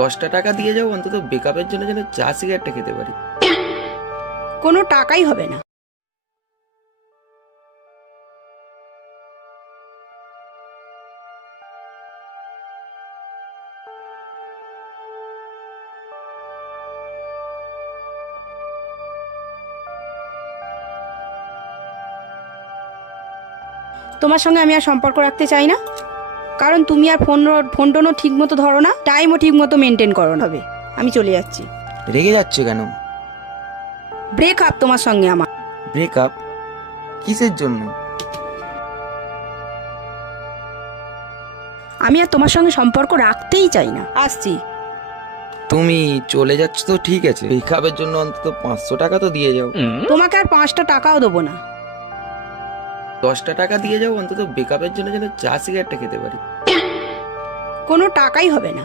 10টা টাকা দিয়ে যাও, অন্তত বেকআপের জন্য যেন চা সিগারেটটা খেতে পারি। কোনো টাকাই হবে না। তোমার সঙ্গে আমি আর সম্পর্ক রাখতে চাই না, কারণ তুমি আর ফোন টোনও ঠিক মতো ধরো না, টাইমও ঠিক মতো মেনটেন করো না। হবে, আমি চলে যাচ্ছি। রেগে যাচ্ছে কেন? ব্রেকআপ তোমার সঙ্গে আমার। ব্রেকআপ? কিসের জন্য? আমি আর তোমার সঙ্গে সম্পর্ক রাখতেই চাই না। আসছি। তুমি চলে যাচ্ছ তো ঠিক আছে, ব্রেকআপের জন্য অন্তত 500 টাকা তো দিয়ে যাও। তোমাকে আর 5টা টাকাও দেবো না। 10টা টাকা দিয়ে যাও, অন্তত বেকআপের জন্য যেন চা সিগারেটটা খেতে পারি। কোনো টাকাই হবে না।